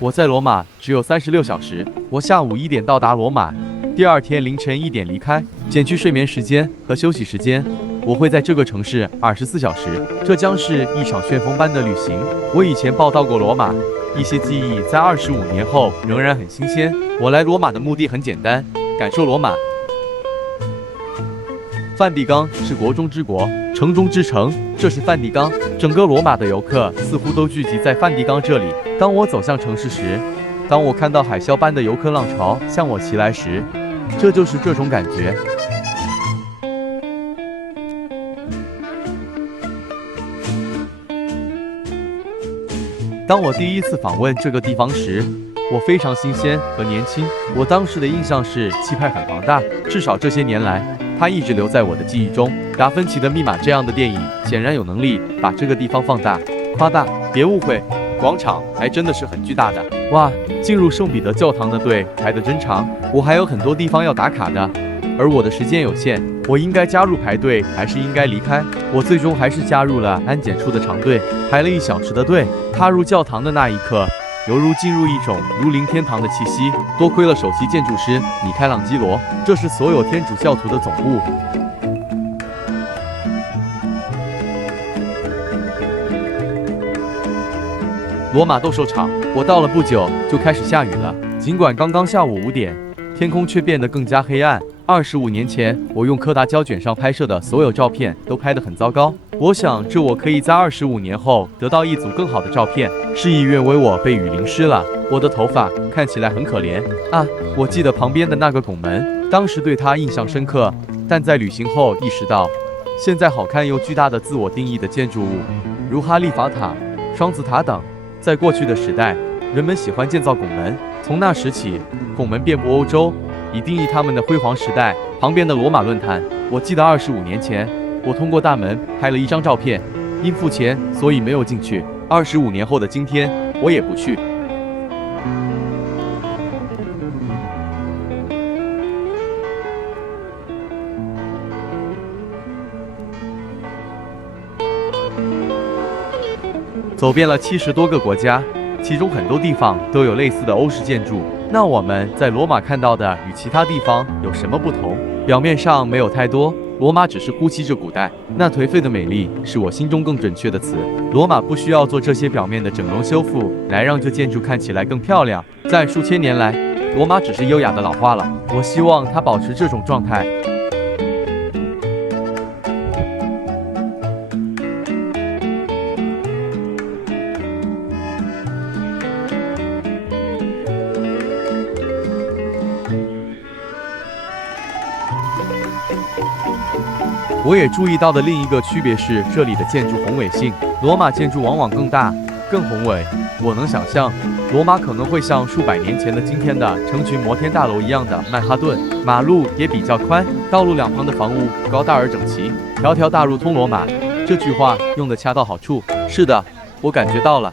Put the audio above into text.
我在罗马只有36小时，我下午1点到达罗马，第二天凌晨1点离开，减去睡眠时间和休息时间，我会在这个城市24小时。这将是一场旋风般的旅行。我以前报道过罗马，一些记忆在25年后仍然很新鲜。我来罗马的目的很简单，感受罗马。梵蒂冈是国中之国，城中之城，这是梵蒂冈。整个罗马的游客似乎都聚集在梵蒂冈这里。当我走向城市时，当我看到海啸般的游客浪潮向我袭来时，这就是这种感觉。当我第一次访问这个地方时，我非常新鲜和年轻。我当时的印象是气派很庞大，至少这些年来，它一直留在我的记忆中。达芬奇的《密码》这样的电影显然有能力把这个地方放大、夸大。别误会，广场还真的是很巨大的。哇，进入圣彼得教堂的队排得真长，我还有很多地方要打卡的，而我的时间有限，我应该加入排队还是应该离开？我最终还是加入了安检处的长队，排了1小时的队。踏入教堂的那一刻，犹如进入一种如临天堂的气息。多亏了首席建筑师米开朗基罗，这是所有天主教徒的总部。罗马斗兽场，我到了不久就开始下雨了。尽管刚刚下午5点，天空却变得更加黑暗。25年前，我用柯达胶卷上拍摄的所有照片都拍得很糟糕。我想，我可以在25年后得到一组更好的照片。事与愿违，我被雨淋湿了，我的头发看起来很可怜啊！我记得旁边的那个拱门，当时对它印象深刻，但在旅行后意识到，现在好看又巨大的自我定义的建筑物，如哈利法塔、双子塔等，在过去的时代，人们喜欢建造拱门，从那时起，拱门遍布欧洲，以定义他们的辉煌时代。旁边的罗马论坛，我记得25年前，我通过大门拍了一张照片，因付钱，所以没有进去。25年后的今天，我也不去。走遍了70多个国家，其中很多地方都有类似的欧式建筑。那我们在罗马看到的与其他地方有什么不同？表面上没有太多，罗马只是呼吸着古代。那颓废的美丽是我心中更准确的词。罗马不需要做这些表面的整容修复来让这建筑看起来更漂亮。在数千年来，罗马只是优雅的老化了。我希望它保持这种状态。我也注意到的另一个区别是这里的建筑宏伟性。罗马建筑往往更大、更宏伟。我能想象，罗马可能会像数百年前的今天的成群摩天大楼一样的曼哈顿。马路也比较宽，道路两旁的房屋高大而整齐，条条大路通罗马。这句话用得恰到好处。是的，我感觉到了。